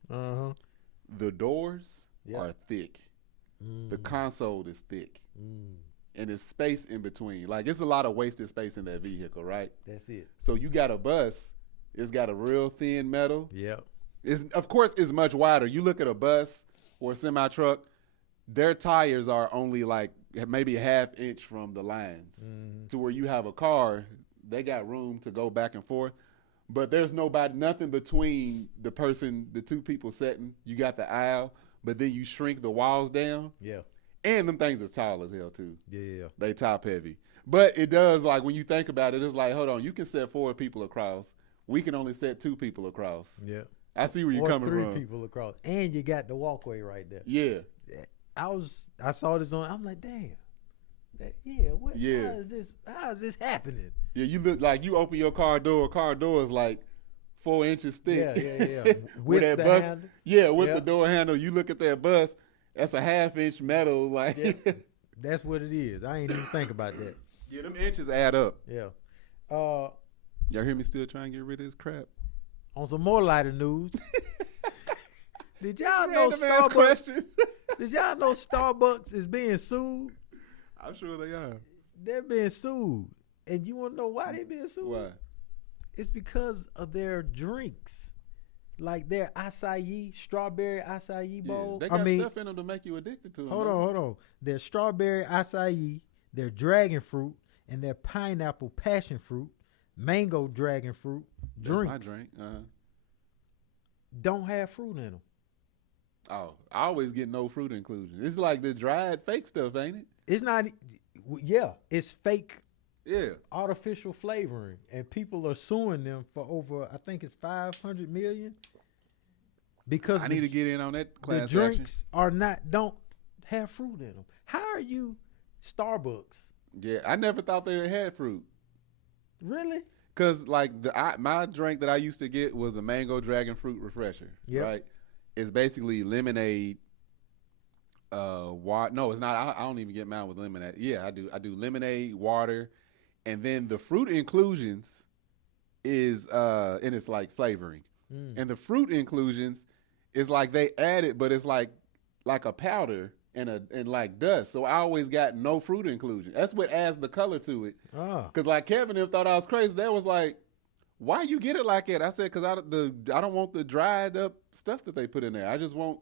The doors are thick. The console is thick. And there's space in between. Like, it's a lot of wasted space in that vehicle, right? That's it. So you got a bus. It's got a real thin metal. Yep. Of course, it's much wider. You look at a bus or a semi-truck, their tires are only like maybe a half inch from the lines. To where you have a car, they got room to go back and forth. But there's nothing between the two people sitting. You got the aisle, but then you shrink the walls down. Yeah. And them things is tall as hell, too. Yeah. They top heavy. But it does, like, when you think about it, it's like, hold on, you can set 4 people across. We can only set 2 people across. Yeah. I see where you're coming from. Or 3 people across. And you got the walkway right there. Yeah. I saw this on, I'm like, damn. How is this happening? Yeah, you look like you open your car door is like 4 inches thick. Yeah. With that the bus, handle. Yeah, with the door handle. You look at that bus, that's a half-inch metal. Like That's what it is. I ain't even think about that. Yeah, them inches add up. Yeah. Y'all hear me still trying to get rid of this crap? On some more lighter news. Did y'all know Starbucks? Did y'all know Starbucks is being sued? I'm sure they are. They're being sued. And you want to know why they're being sued? Why? It's because of their drinks. Like their strawberry acai bowl. They got stuff in them to make you addicted to them. Hold on. Their strawberry acai, their dragon fruit, and their pineapple passion fruit, mango dragon fruit drinks. That's my drink. Don't have fruit in them. Oh, I always get no fruit inclusion. It's like the dried fake stuff, ain't it? It's not. Yeah, it's fake. Yeah. Artificial flavoring, and people are suing them for over, I think it's $500 million. Because I need to get in on that class the drinks don't have fruit in them. How are you Starbucks? Yeah, I never thought they had fruit. Really? Because like my drink that I used to get was a mango dragon fruit refresher. Yep. Right. It's basically lemonade. Water. No, it's not. I don't even get mine with lemonade. Yeah, I do. I do lemonade, water, and then the fruit inclusions is and it's like flavoring. And the fruit inclusions is like they add it, but it's like a powder and like dust. So I always got no fruit inclusion. That's what adds the color to it. Because like Kevin thought I was crazy. That was like, why you get it like that? I said because I don't want the dried up stuff that they put in there. I just want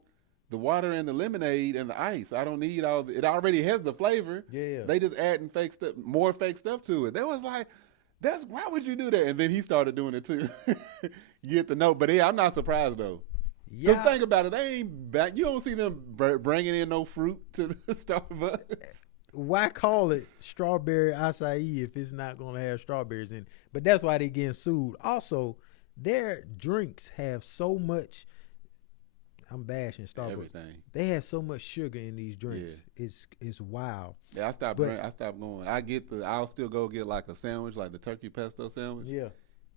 the water and the lemonade and the ice. I don't need all it already has the flavor. Yeah. They just adding more fake stuff to it. That was like, why would you do that? And then he started doing it too. You get the note. But yeah, I'm not surprised though. Yeah. Because think about it. They ain't back. You don't see them bringing in no fruit to the Starbucks. Why call it strawberry acai if it's not going to have strawberries in it? But that's why they're getting sued. Also, their drinks have so much. I'm bashing Starbucks. Everything. They have so much sugar in these drinks. Yeah. It's wild. Yeah, I stopped going. I'll still go get like a sandwich, like the turkey pesto sandwich. Yeah.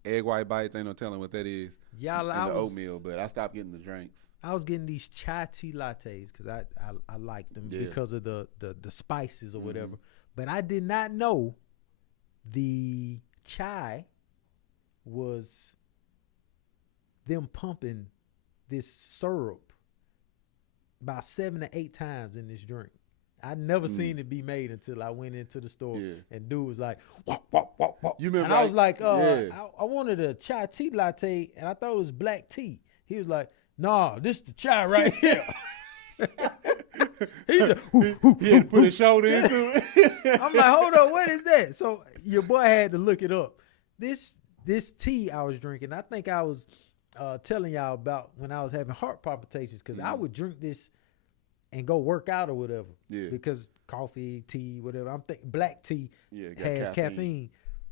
egg white bites. Ain't no telling what that is. Y'all, And the oatmeal, but I stopped getting the drinks. I was getting these chai tea lattes because I liked them because of the spices or whatever. But I did not know the chai was them pumping this syrup about 7 to 8 times in this drink. I never seen it be made until I went into the store and dude was like, wop, wop, wop, wop. You remember? And I was like, I wanted a chai tea latte and I thought it was black tea. He was like, nah, this is the chai right here. He just, he had to put his shoulder into it. I'm like, hold on, what is that? So your boy had to look it up. This tea I was drinking, I think I was telling y'all about when I was having heart palpitations because I would drink this and go work out or whatever. Yeah. Because coffee, tea, whatever. I'm thinking black tea has caffeine.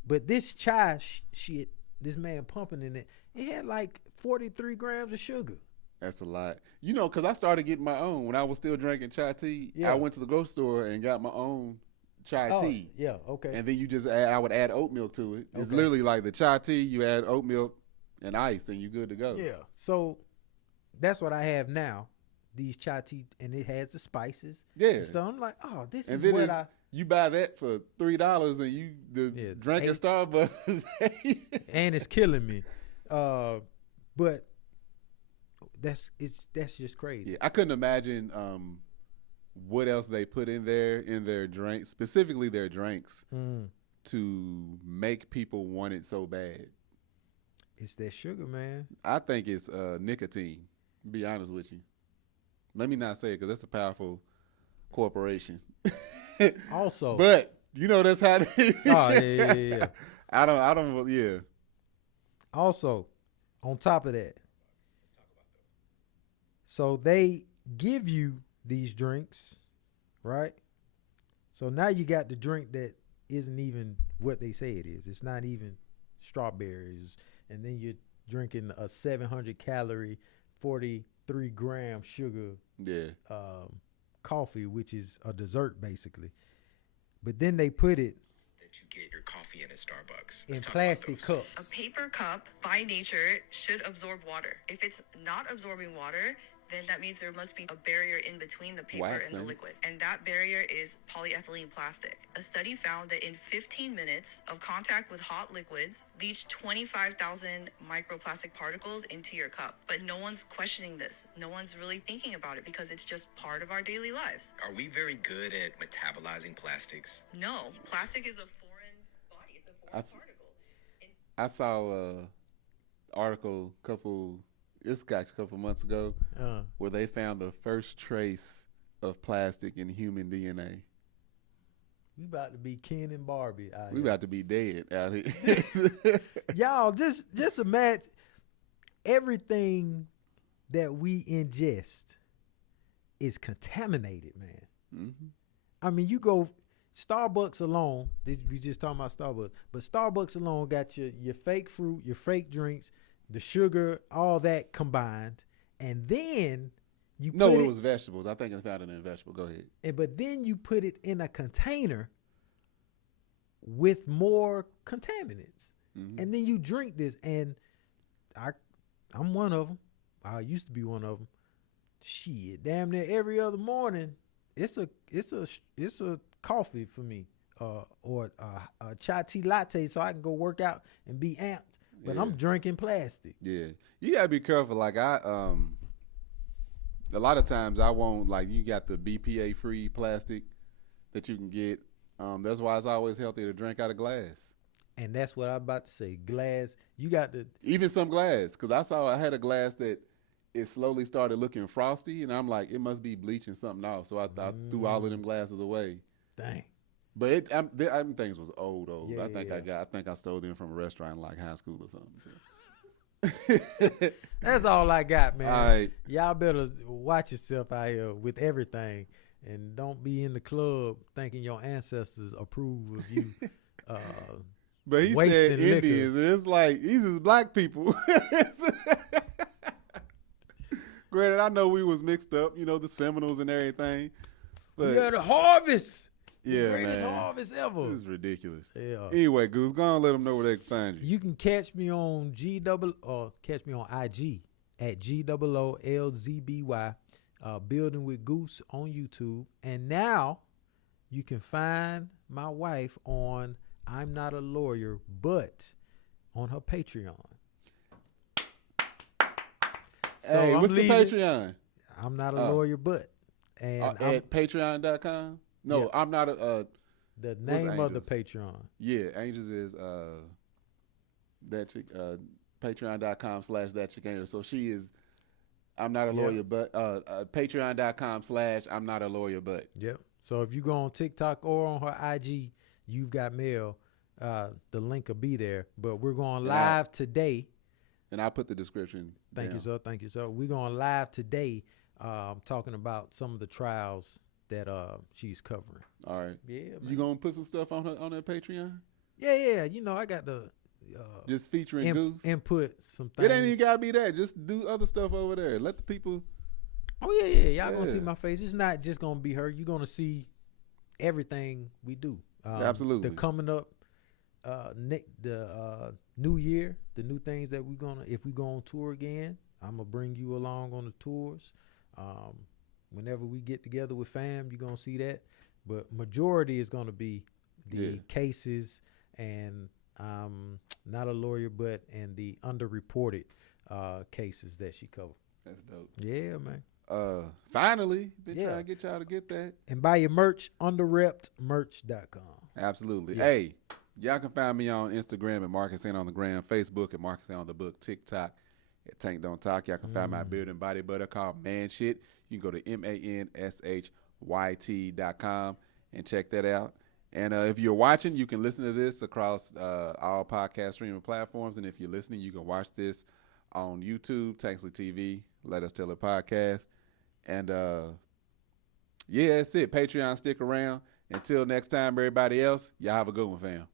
But this chai shit, this man pumping in it, it had like 43 grams of sugar. That's a lot. You know, because I started getting my own. When I was still drinking chai tea, I went to the grocery store and got my own chai tea. Yeah, okay. And then you just I would add oat milk to it. It's literally like the chai tea, you add oat milk and ice and you're good to go. Yeah. So that's what I have now. These chai tea, and it has the spices. Yeah. So I'm like, oh, this and is what you buy that for $3 and you drink at Starbucks. And it's killing me. But that's just crazy. Yeah, I couldn't imagine what else they put in their drinks, specifically their drinks, to make people want it so bad. It's that sugar, man. I think it's nicotine, to be honest with you. Let me not say it because that's a powerful corporation. Also. But, you know, that's how they... yeah. I don't, yeah. Also, on top of that, so they give you these drinks, right? So now you got the drink that isn't even what they say it is. It's not even strawberries. And then you're drinking a 700 calorie, 43 gram sugar coffee, which is a dessert basically. But then they put it that you get your coffee in at Starbucks. In plastic cups. A paper cup by nature should absorb water. If it's not absorbing water, then that means there must be a barrier in between the paper and the liquid. And that barrier is polyethylene plastic. A study found that in 15 minutes of contact with hot liquids leached 25,000 microplastic particles into your cup. But no one's questioning this. No one's really thinking about it because it's just part of our daily lives. Are we very good at metabolizing plastics? No. Plastic is a foreign body. It's a foreign particle. I saw an article a couple months ago where they found the first trace of plastic in human DNA. We about to be Ken and Barbie out here. We about to be dead out here. Y'all, just imagine everything that we ingest is contaminated, man. Mm-hmm. I mean, you go Starbucks alone. We just talking about Starbucks, but Starbucks alone got your fake fruit, your fake drinks, the sugar, all that combined, and then you it was vegetables. I think I found it in a vegetable. Go ahead. But then you put it in a container with more contaminants, and then you drink this. And I'm one of them. I used to be one of them. Shit, damn near every other morning, it's a coffee for me, or a chai tea latte, so I can go work out and be amped. But I'm drinking plastic. Yeah. You gotta be careful. Like a lot of times I won't, like, you got the BPA free plastic that you can get. That's why it's always healthy to drink out of glass. And that's what I'm about to say. Glass, you got to. Even some glass. Cause I had a glass that it slowly started looking frosty and I'm like, it must be bleaching something off. So I threw all of them glasses away. Dang. But them things was old. Yeah, I think I stole them from a restaurant in like high school or something. That's all I got, man. All right. Y'all better watch yourself out here with everything, and don't be in the club thinking your ancestors approve of you. But he said Indians. It's like these is black people. Granted, I know we was mixed up, the Seminoles and everything. But we had a harvest. Yeah, greatest man. harvest ever. This is ridiculous. Yeah. Anyway, Goose, go on and let them know where they can find you. You can catch me on catch me on IG at GOOLZBY, Building with Goose on YouTube. And now you can find my wife on I'm Not a Lawyer, but on her Patreon. Hey, what's the Patreon? I'm Not a Lawyer, but. And at patreon.com? No, Yeah. I'm not a... the name of the Angels? Patreon. Yeah, Angels is that chick, patreon.com/that chick Angel. So she is I'm Not a Lawyer, but patreon.com/I'm Not a Lawyer, but. Yep. So if you go on TikTok or on her IG, You've Got Mail, the link will be there. But we're going live today. And I'll put the description. Thank you, sir. Thank you, sir. We're going live today talking about some of the trials that she's covering. All right. Yeah, man. You going to put some stuff on her Patreon? Yeah. You know, I got the just featuring Goose? Input some things. It ain't even got to be that. Just do other stuff over there. Let the people... Oh, yeah. Y'all going to see my face. It's not just going to be her. You're going to see everything we do. Absolutely. The coming up, new year, the new things that if we go on tour again, I'm going to bring you along on the tours. Whenever we get together with fam, you're going to see that. But majority is going to be the cases and Not a Lawyer, but and the underreported cases that she covered. That's dope. Yeah, man. Finally, been trying to get y'all to get that. And buy your merch, underreptmerch.com. Absolutely. Yeah. Hey, y'all can find me on Instagram at Marcus N on the gram, Facebook at Marcus N on the book, TikTok at Tank Don't Talk. Y'all can find my building body butter called Man Shit. You can go to manshYT.com and check that out. And if you're watching, you can listen to this across all podcast streaming platforms. And if you're listening, you can watch this on YouTube, Tanksley TV, Let Us Tell It podcast. And that's it. Patreon, stick around. Until next time, everybody else, y'all have a good one, fam.